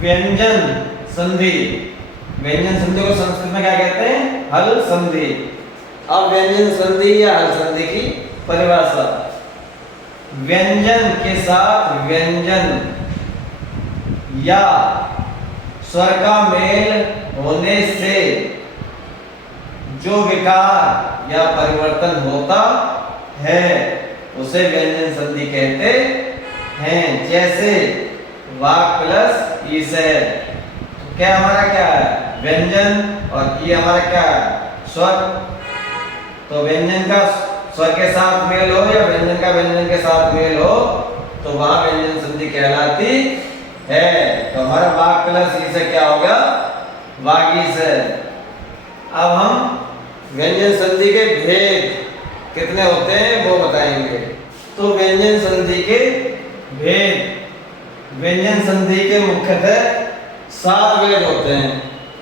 व्यंजन संधि। व्यंजन संधि को संस्कृत में क्या कहते हैं? हल संधि। अब व्यंजन संधि या हल संधि की परिभाषा। व्यंजन के साथ व्यंजन या स्वर का मेल होने से जो विकार या परिवर्तन होता है उसे व्यंजन संधि कहते हैं। जैसे वाक प्लस ई से, तो क्या हमारा क्या है? व्यंजन, और ई हमारा क्या है? स्वर। तो व्यंजन का स्वर के साथ मेल हो या व्यंजन का व्यंजन के साथ मेल हो तो वहां व्यंजन संधि कहलाती है। तो हमारा वाक प्लस ई से क्या होगा? वागी से। अब हम व्यंजन संधि के भेद कितने होते हैं वो बताएंगे। तो व्यंजन संधि के भेद, व्यंजन संधि के मुख्यतः 7 भेद होते हैं।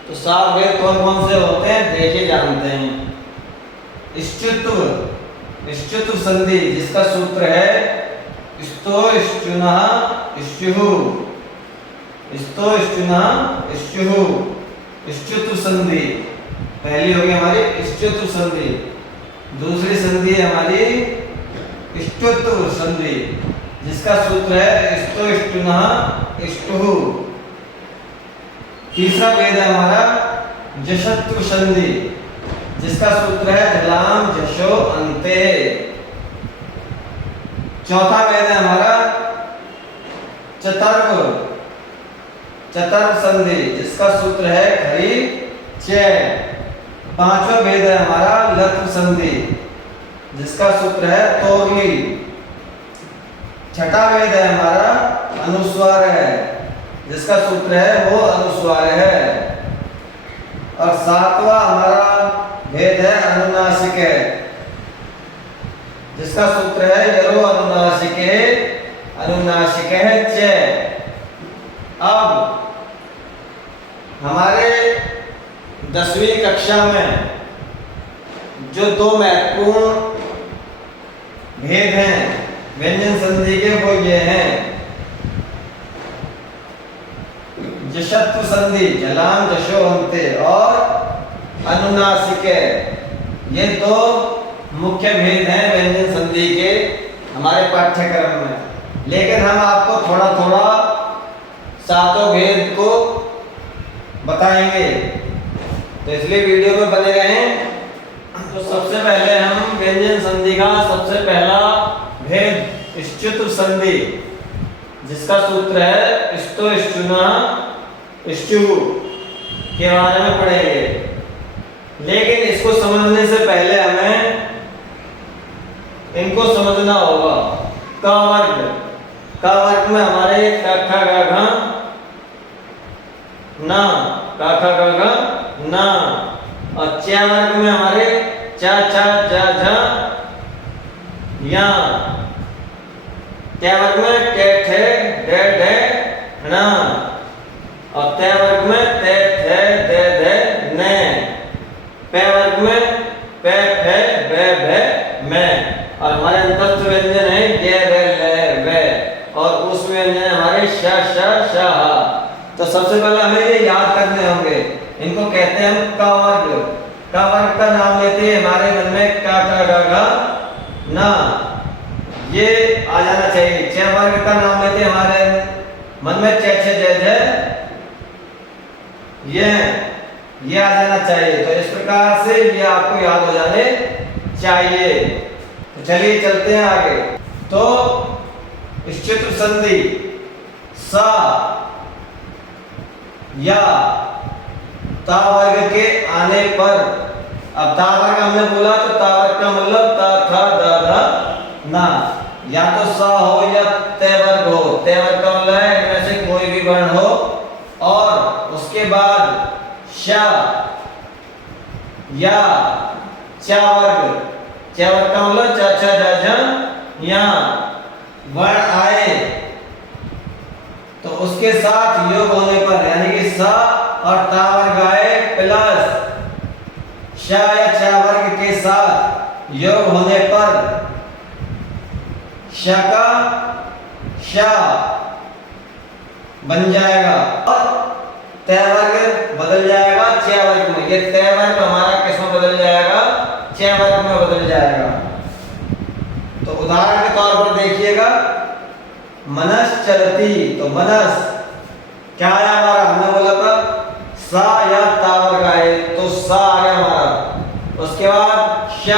तो 7 भेद कौन कौन से होते हैं देखिए, जानते हैं। इष्टुत्व, इष्टुत्व संधि जिसका सूत्र है स्तो इष्टुनः इष्टुः, स्तो इष्टुनः इष्टुः। इष्टुत्व संधि पहली होगी हमारी इष्टुत्व संधि। दूसरी संधि है हमारी इष्टुत्व संधि जिसका सूत्र है स्तो इष्टुनः इष्टुः। तीसरा भेद है हमारा जशत्व संधि जिसका सूत्र है जलाम जशो अन्ते। चौथा भेद है हमारा चतर्व, चतर्व संधि जिसका सूत्र है खरी चे। पांचवा भेद है हमारा लत्व संधि जिसका सूत्र है तोरली। छठा भेद है हमारा अनुस्वार है जिसका सूत्र है वो अनुस्वार है। और सातवां हमारा भेद है अनुनासिक है जिसका सूत्र है यरो अनुनासिक है, अनुनासिक है चे। अब हमारे 10वीं कक्षा में जो 2 महत्वपूर्ण भेद हैं व्यंजन संधि के वो ये हैं। जशत्व संधि जलाम जशो अन्ते और अनुनासिके। ये 2 मुख्य भेद हैं व्यंजन संधि के हमारे पाठ्यक्रम में। लेकिन हम आपको थोड़ा थोड़ा 7 भेद को बताएंगे, तो इसलिए वीडियो में बने रहें। तो सबसे पहले हम व्यंजन संधि का सबसे पहला भेद इष्टुत्व संधि जिसका सूत्र है स्तो इष्टुनः इष्टुः के बारे में पढ़ेंगे। लेकिन इसको समझने से पहले हमें इनको समझना होगा। क वर्ग, क वर्ग में हमारे क ख ग घ न, क ख ग घ न। और च वर्ग में हमारे च छ ज झ य। ट वर्ग में टे ठे डे ढे ण। और त वर्ग में ते थे दे धे ने। पे वर्ग में पे फे बे भे में। और हमारे अंतस्थ व्यंजन है ये रे ले वे। और उस व्यंजन है हमारे श श श ह। तो सबसे पहले हमें ये याद करने होंगे। इनको कहते हैं हम क वर्ग। क वर्ग का नाम लेते हैं हमारे मन में क ख ग घ न, ये आ जाना चाहिए। च वर्ग का नाम लेते हैं हमारे मन में च छ ज झ ये आ जाना चाहिए। तो इस प्रकार से ये आपको याद हो जाने चाहिए। तो चलिए चलते हैं आगे। तो इष्टुत्व संधि सा या ता वर्ग के आने पर, अब ता वर्ग हमने बोला तो ता वर्ग का मतलब ता था दा धा ना। या तो सा हो या ते वर्ग हो। ते वर्ग का मतलब है इनमें से कोई भी वर्ण हो और उसके बाद श या च वर्ग। च वर्ग का मतलब च छ ज झ या वर्ण आए तो उसके साथ योग होने पर, यानी कि स और ता वर्ग आए प्लस श या च वर्ग के साथ योग होने पर श का श बन जाएगा और तय वर्ग बदल जाएगा चय वर्ग में। ये तय वर्ग हमारा किस में बदल जाएगा? चय वर्ग में बदल जाएगा। तो उदाहरण के तौर पर देखिएगा, मनस चलती, तो मनस क्या आया हमारा? हमने बोला था सा या ता वर्ग आए, तो सा आ गया हमारा। उसके बाद श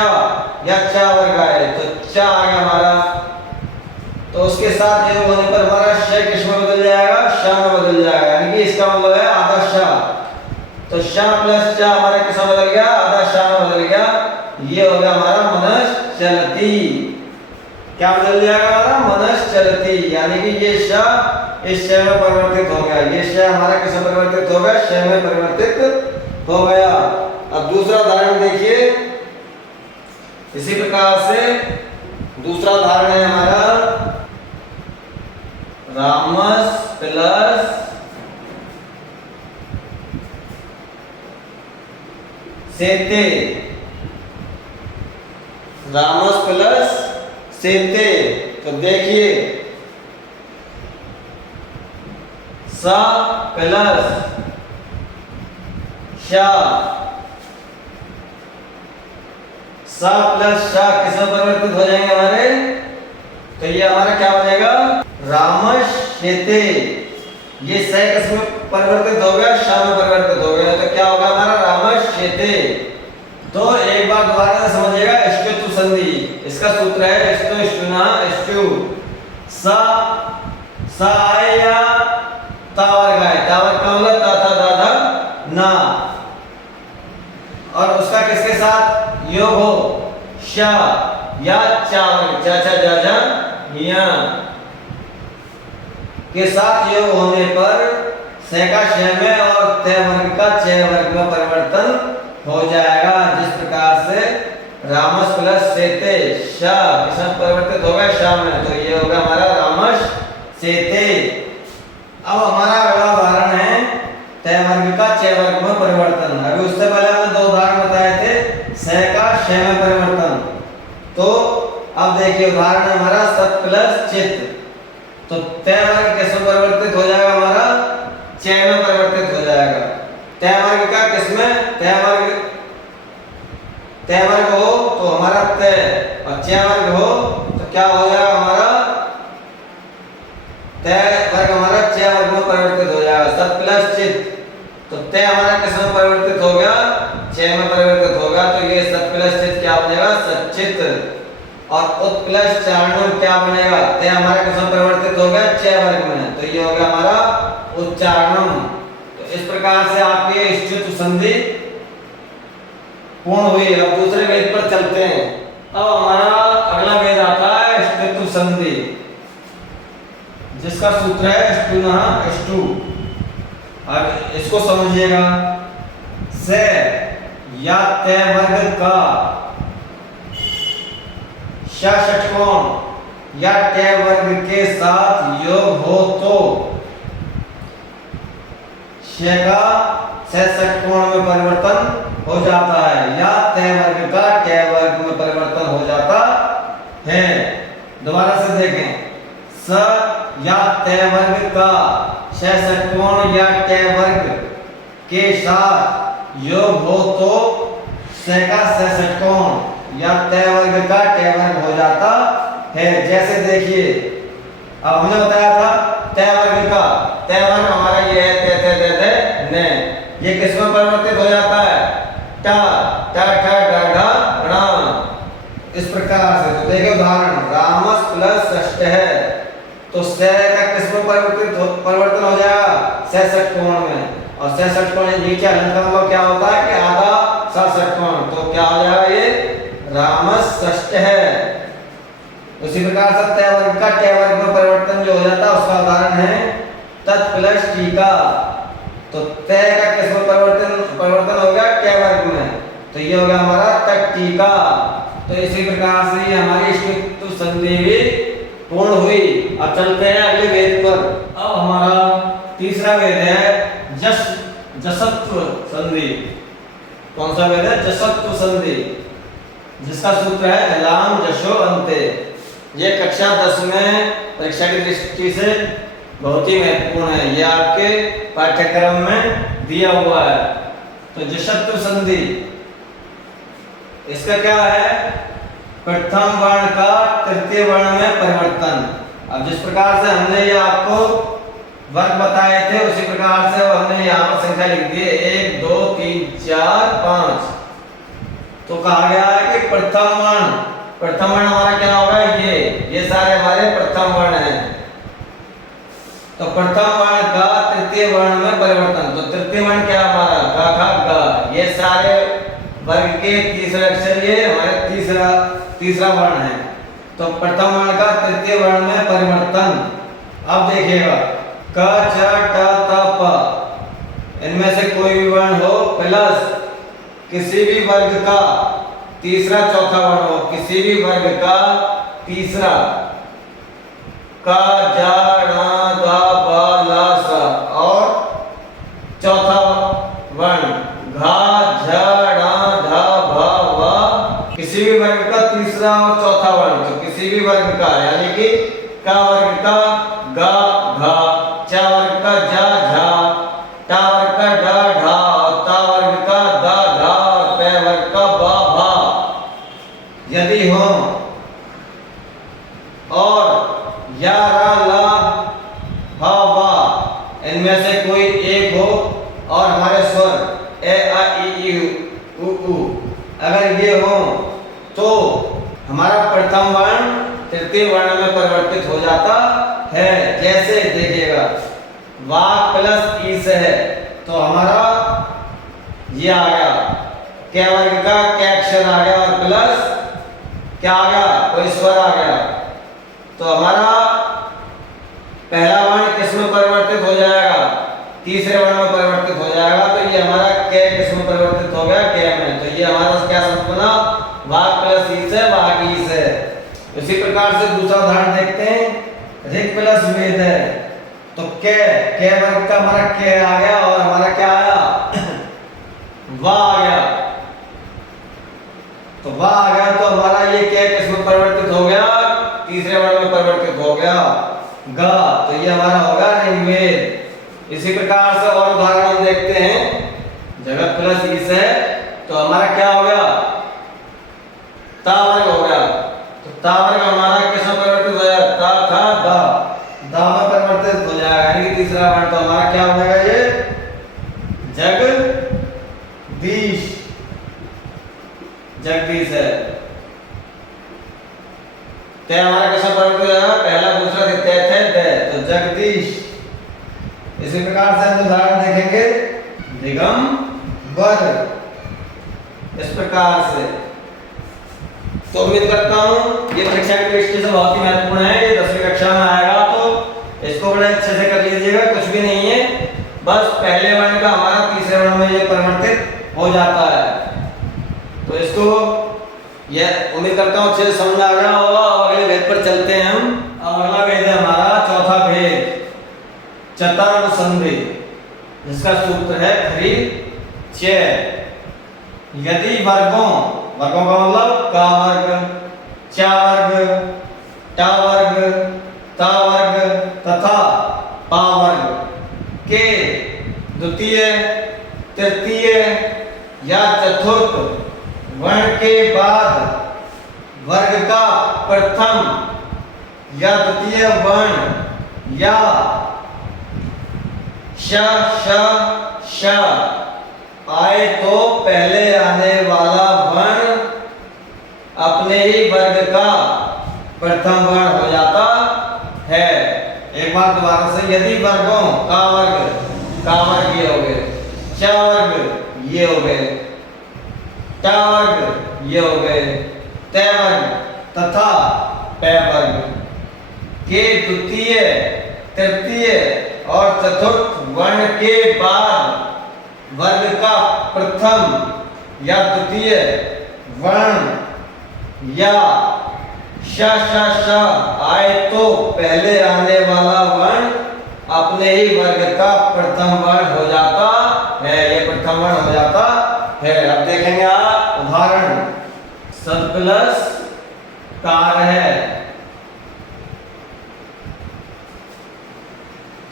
या चा वर्ग आए, तो चा आ गया हमारा। तो उसके साथ ये होने पर हमारा श किस में बदल जाएगा? श में बदल जाएगा, यानी कि इसका मतलब है आधा श। तो श प्लस चा हमारा किस में बदल गया? आधा श में बदल गया। ये हो गया हमारा मनस चलती। क्या बदल जाएगा हमारा? मनस चलती, यानी कि ये श इस श में परिवर्तित हो गया। ये श हमारा किस में परिवर्तित हो गया? श में परिवर्तित हो गया। अब दूसरा उदाहरण देखिए, इसी प्रकार से दूसरा उदाहरण है हमारा रामस प्लस सेते। रामस प्लस सेते, तो देखिए सा प्लस शा, सा प्लस शा किस में परिवर्तित हो जाएंगे हमारे? तो ये हमारा क्या बनेगा? रामस शेते। ये स किस में परिवर्तित हो गया? शा में परिवर्तित हो गया, तो क्या होगा हमारा? रामस शेते। तो एक बार दोबारा से समझिएगा, इष्टु संधि, इसका सूत्र है इष्टु इष्टुना इष्टु। सा सा आए या तावर गाय, तावर का मतलब ता था दादा ना, और उसका किसके साथ योग हो? शा या चावल, चा चा जा जा या के साथ योग होने पर से का श में और तय वर्ग का चय वर्ग में परिवर्तन हो जाएगा। जिस प्रकार से रामस प्लस सेते श किसमें परिवर्तित होगा? शा में, तो ये होगा हमारा रामस सेते। अब हमारा अगला उदाहरण है तय वर्ग का चय वर्ग में परिवर्तन। अभी उससे पहले हमने दो उदाहरण बताए थे स का श में परिवर्तन। तो अब देखिए उदाहरण है हमारा सत प्लस चित। तो तय वर्ग किसमें परिवर्तित हो जाएगा हमारा? चय में परिवर्तित हो जाएगा। तय वर्ग का किसमें? तय वर्ग हो तो हमारा तय, और चय वर्ग हो तो क्या हो जाएगा हमारा? तय वर्ग हमारा चय वर्ग में परिवर्तित हो जाएगा। सत प्लस चित, तो तय हमारा किसमें परिवर्तित हो गया? चय में परिवर्तित होगा, तो ये सत प्लस चित क्या बनेगा? सच्चित। और उत प्लस चारणम क्या बनेगा? तय हमारा किसमें परिवर्तित हो गया? चय वर्ग में, तो ये हो गया हमारा उच्चारणम। तो इस प्रकार से आपकी इष्टु संधि पूर्ण हुई। अब दूसरे वेद पर चलते हैं। अब हमारा अगला वेद आता है इष्टु संधि, जिसका सूत्र है इष्टुनः इष्टु। अब इसको समझिएगा, से या तय वर्ग का श षटकोण या तय वर्ग के साथ योग हो तो श का स षटकोण में परिवर्तन हो जाता है, या तय वर्ग का तय वर्ग में परिवर्तन हो जाता है। दोबारा से देखें, स या तय वर्ग का स षटकोण या तय वर्ग के साथ योग हो तो स का स षटकोण या तय वर्ग का तय वर्ग हो जाता है। जैसे देखिए, अब हमने बताया था तय वर्ग का, तय वर्ग हमारा ये है ते ते ते ते ने, ये किसमें परिवर्तित हो जाता है? टा टा टा डा डा णा। इस प्रकार से तो देखिए उदाहरण, रामस प्लस षष्ठ है, तो स का किसमें परिवर्तन हो जाएगा? स षटकोण में, और स षटकोण नीचे हलन का मतलब क्या होता है कि आधा स षटकोण, तो क्या हो जाएगा? ये रामस षष्ठ है। उसी प्रकार से तय वर्ग का तय वर्ग में परिवर्तन जो हो जाता है उसका उदाहरण है तत् प्लस टीका। तो तय का किसमें परिवर्तन हो गया? तय वर्ग में, तो ये हो गया हमारा तत् टीका। तो इसी प्रकार से हमारी इष्टु संधि भी पूर्ण हुई। अब चलते हैं अगले वेद पर। अब हमारा तीसरा वेद है जसत्व संधि। कौन सा वेद है? जसत्व संधि, जिसका सूत्र है जलाम जशो अंते। ये कक्षा 10 में परीक्षा की दृष्टि से बहुत ही महत्वपूर्ण है, ये आपके पाठ्यक्रम में दिया हुआ है। तो जशत्व संधि इसका क्या है? प्रथम वर्ण का तृतीय वर्ण में परिवर्तन। अब जिस प्रकार से हमने ये आपको वर्ग बताए थे उसी प्रकार से हमने यहाँ पर संख्या लिख दी है 1 2 3 4 5। तो कहा गया है कि प्रथम वर्ण हमारा क्या होगा? ये सारे हमारे प्रथम वर्ण हैं। तो प्रथम वर्ण का तृतीय वर्ण में परिवर्तन। तो तृतीय वर्ण क्या हमारा? ग ख ग। ये सारे वर्ग के तीसरे अक्षर ये हमारे तीसरा वर्ण है। तो प्रथम वर्ण का तृतीय वर्ण में परिवर्तन। अब देखिएगा क च ट त प, इनमें से कोई भी वर्ण हो प्लस किसी भी वर्ग का तीसरा चौथा वर्ण हो, किसी भी वर्ग का तीसरा, क ज ण द ब ल स, और चौथा वर्ण घ झ ण ध भ व, किसी भी वर्ग का तीसरा और चौथा वर्ण। तो किसी भी वर्ग का यानी कि क वर्ग का ग घ, च वर्ग का ज झ, ट वर्ग का ढ ढ, त वर्ग का द ध, और प वर्ग का ब भ यदि हो, और या र ल ह व इनमें से कोई एक हो, और हमारे स्वर ए आ ई उ ऊ अगर ये हो, तो हमारा प्रथम वर्ण तृतीय वर्ण में परिवर्तित हो जाता है। जैसे देखिएगा वाक प्लस ई से है, तो हमारा ये आ गया क्या वर्ग का क्या अक्षर आ गया, और प्लस क्या आ गया? कोई स्वर आ गया। तो हमारा पहला वर्ण किस में परिवर्तित हो जाएगा? तीसरे वर्ण में परिवर्तित हो जाएगा। तो ये हमारा कै किस में परिवर्तित हो गया? कै में। तो ये हमारा क्या शब्द बना? वाक प्लस ई से वाक ई से। इसी प्रकार से दूसरा उदाहरण देखते हैं। ऋग प्लस वेद है, तो कै वर्ग का हमारा कै आ गया, और हमारा क्या आया? वा आ गया। तो वा आ गया, तो हमारा ये कै किस में परिवर्तित हो गया? तीसरे वर्ण में परिवर्तित हो गया गा। तो ये हमारा होगा ऋग्वेद। इसी प्रकार से और उदाहरण हम देखते हैं। जगत प्लस ई से, तो हमारा क्या हो गया? ता वर्ग हो गया। तो ता वर्ग हमारा किस में परिवर्तित हो जाएगा? ता था दा, दा में परिवर्तित हो जाएगा, यानी कि तीसरा वर्ण। तो हमारा क्या हो जाएगा? ये जगदीश, जगदीश है। ते हमारा किस में परिवर्तित हो जाएगा? पहला दूसरा ते थे दे, तो जगदीश। इसी प्रकार से हम उदाहरण देखेंगे। दिगंबर, इस प्रकार से। तो उम्मीद करता हूँ ये परीक्षा की दृष्टि से बहुत ही महत्वपूर्ण है। ये 10वीं कक्षा में आएगा, तो इसको बड़े अच्छे से कर लीजिएगा। कुछ भी नहीं है, बस पहले वर्ण का हमारा तीसरे वर्ण में ये परिवर्तित हो जाता है। तो इसको ये उम्मीद करता हूँ अच्छे से समझ आ गया होगा। और अगले भेद पर चलते हैं हम। अगला भेद है हमारा चौथा भेद, चतुर्थ संधि, जिसका सूत्र है च। यदि वर्गों का मतलब का वर्ग, च वर्ग, ट वर्ग, त वर्ग तथा पा वर्ग के द्वितीय, तृतीय या चतुर्थ वर्ण के बाद वर्ग का प्रथम या द्वितीय वर्ण या श श श आए, तो पहले आने वाला वर्ण अपने ही वर्ग का प्रथम वर्ण हो जाता है। एक बार दोबारा से। यदि वर्गों का वर्ग ये हो गए, च वर्ग ये हो गए, ट वर्ग ये हो गए, त वर्ग तथा प वर्ग के द्वितीय, तृतीय और चतुर्थ वर्ण के बाद वर्ग का प्रथम या द्वितीय वर्ण या श आए, तो पहले आने वाला वर्ण अपने ही वर्ग का प्रथम वर्ण हो जाता है। ये प्रथम वर्ण हो जाता है। अब देखेंगे आप उदाहरण। सद प्लस कार है,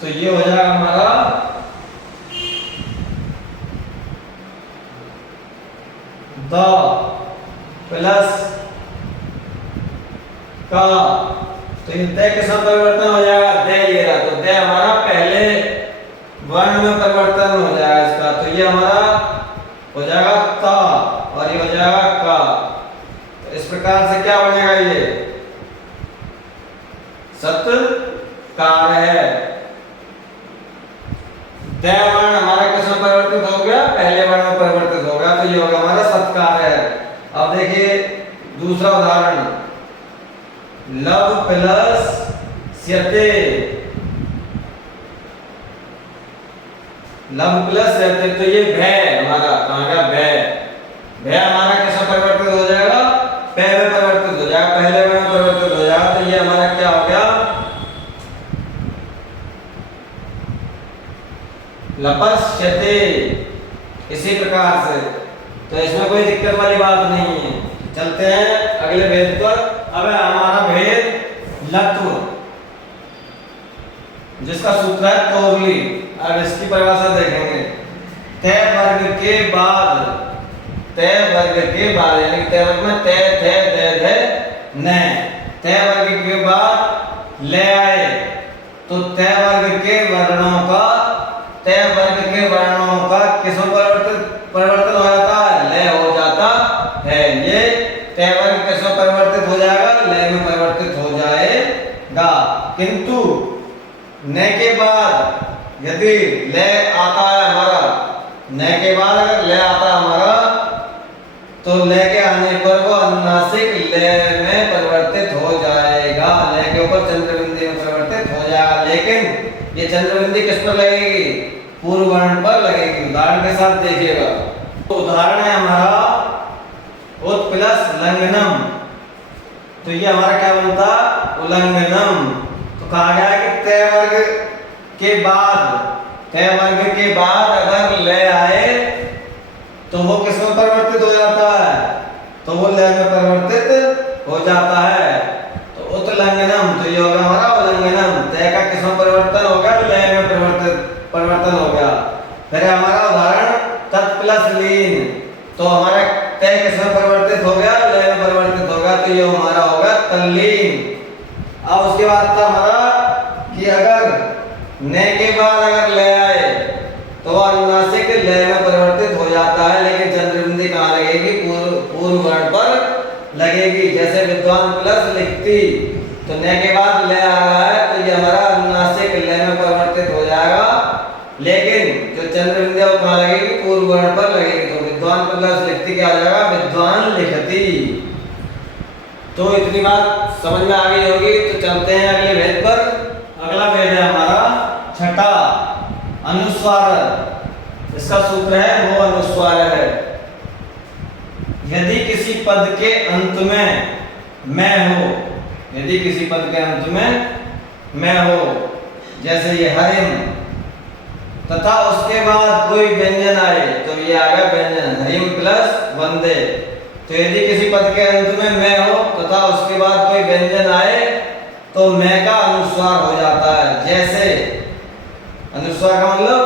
तो ये हो जाएगा हमारा द प्लस का। तो ये दे के साथ परिवर्तन हो जाएगा, दे ये रहा, तो दे हमारा पहले वर्ण में परिवर्तन हो जाएगा इसका, तो ये हमारा हो जाएगा ता और ये हो जाएगा का। तो इस प्रकार से क्या बनेगा, ये सत्कार है। दे वर्ण हमारा किस में परिवर्तित हो गया, पहले वर्ण में परिवर्तित हो गया, तो ये होगा हमारा सत्कार है। अब देखिए दूसरा उदाहरण, लव प्लस स्यते, लव प्लस स्यते, तो ये भय हमारा कहाँ गया, भय। भय हमारा कैसा परिवर्तित हो जाएगा, पे में परिवर्तित हो जाएगा, पहले में परिवर्तित हो जाएगा, तो ये हमारा क्या हो गया, लपस्यते। इसी प्रकार से, तो इसमें कोई दिक्कत वाली बात नहीं है। चलते हैं अगले भेद पर। अब हमारा भेद लत्व, जिसका सूत्र है तोरली। अब इसकी परिभाषा देखेंगे, तय वर्ग के बाद, तय वर्ग के बाद यानी तय वर्ग में तय थे दे दे न, तय वर्ग के बाद ले आए, तो तय वर्ग के वर्णों का, तय वर्ग के वर्णों का किसमें परिवर्तन हो जाता है, ले हो जाता है। ये तय वर्ग किसमें परिवर्तित हो जाएगा, ले में परिवर्तित हो जाएगा। किंतु न के बाद यदि ले आता है हमारा, न के बाद अगर ले आता है हमारा, तो ले के आने पर वो अनुनासिक ले में परिवर्तित हो जाएगा, ले के ऊपर चंद्रबिंदी में परिवर्तित हो जाएगा। लेकिन ये चंद्रबिंदी किस पर लगेगी, पूर्व वर्ण पर लगेगी। उदाहरण के साथ देखिएगा, तो उदाहरण है हमारा उत प्लस लंघनम, तो ये हमारा क्या बनता, उल्लंघनम। तो कहा गया कि तय वर्ग के बाद, तय वर्ग के बाद अगर ले आए तो वो किसमें परिवर्तित हो जाता है, तो वो ले में परिवर्तित हो जाता है। तो उत्लंघनम, तो ये होगा हमारा उल्लंघनम। तय का किसमें परिवर्तन हो गया, ले में परिवर्तन हो गया। फिर हमारा उदाहरण तत् प्लस लीन, तो हमारा तय किसमें परिवर्तित हो गया, ले में परिवर्तित हो गया, तो ये हमारा होगा तल्लीन। अब उसके बाद था हमारा कि अगर ने के बाद अगर ले आए तो अनुनासिक ले में परिवर्तित हो जाता है, लेकिन चंद्रबिंदी कहाँ लगेगी, पूर्व वर्ण पर लगेगी। जैसे विद्वान प्लस लिखती, तो ने के बाद ले आ रहा है, तो ये हमारा अनुनासिक ले में परिवर्तित हो जाएगा, लेकिन जो चंद्रबिंदी वो कहाँ लगेगी, पूर्व वर्ण पर लगेगी। तो विद्वान प्लस लिखती क्या आ जाएगा, विद्वान लिखती। तो इतनी बात समझ में आ गई होगी। तो चलते हैं अगले भेद पर। अगला भेद है हमारा छठा, अनुस्वार। इसका सूत्र है वो अनुस्वार है। यदि किसी पद के अंत में मैं हो, यदि किसी पद के अंत में मैं हो, जैसे ये हरिम, तथा उसके बाद कोई व्यंजन आए, तो ये आ गया व्यंजन, हरिम प्लस वंदे। तो यदि किसी पद के अंत में मैं हो तथा उसके बाद कोई व्यंजन आए, तो मैं का अनुस्वार हो जाता है। जैसे अनुस्वार का मतलब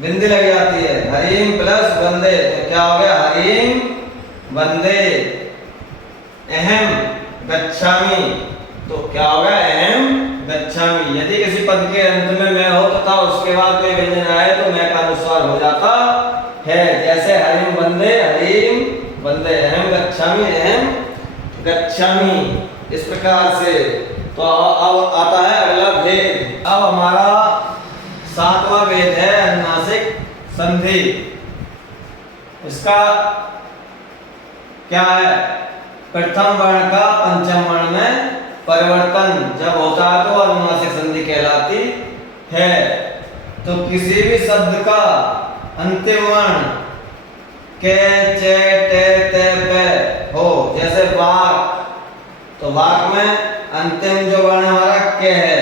बिंदी लग जाती है, हरिम प्लस वंदे, तो क्या हो गया, हरिम वंदे। अहम गच्छामि, तो क्या हो गया, अहम गच्छामि। यदि किसी पद के अंत में मैं हो तथा उसके बाद कोई व्यंजन आए, तो मैं का अनुस्वार हो जाता है। जैसे हरिम वंदे, हरिम वंदे, अहम गच्छामि, अहम गच्छामि। इस प्रकार से। तो अब आता है अगला भेद। अब हमारा सातवां भेद है अनुनासिक संधि। इसका क्या है, प्रथम वर्ण का पंचम वर्ण में परिवर्तन जब होता है तो अनुनासिक संधि कहलाती है। तो किसी भी शब्द का अंतिम वर्ण के, चे, टे, ते, पे हो, जैसे वाक, तो वाक में अंतिम जो वर्ण हमारा के है,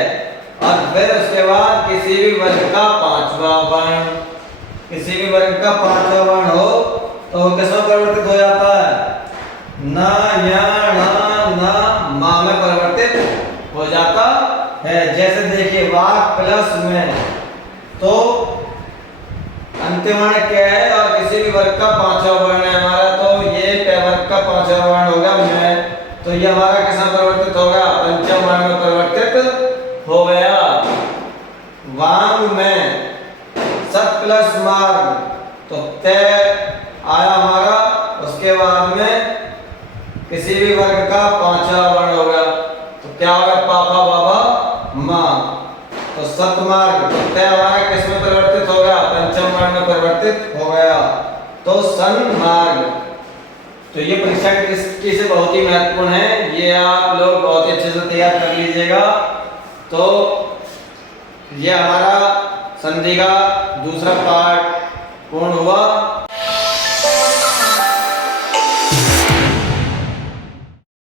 और फिर उसके बाद किसी भी वर्ग का पांचवा वर्ण, किसी भी वर्ग का पांचवा वर्ण हो, तो वो किसमें परिवर्तित हो जाता है, न, या, न, मा में परिवर्तित हो जाता है। जैसे देखिए वाक प्लस में, तो अंतिम वर्ण क्या है और किसी भी वर्ग का पांचवा वर्ण है हमारा, तो ये वर्ग का पांचवा वर्ण होगा मैं, तो ये हमारा किसमें परिवर्तित होगा, पंचम वर्ण में परिवर्तित हो गया। वांग में सत प्लस मार्ग, तो तय आया हमारा, उसके बाद में किसी भी वर्ग का पांचवा वर्ण होगा, तो क्या होगा, पापा बाबा माँ, तो सतमार्ग, तो तय हमारा किसमें परिवर्तित होगा, पंचम वर्ण में परिवर्तित हो गया, तो सन्मार्ग। तो ये परीक्षा की दृष्टि से बहुत ही महत्वपूर्ण है, ये आप लोग बहुत ही अच्छे से तैयार कर लीजिएगा। तो ये हमारा संधि का दूसरा पार्ट पूर्ण हुआ।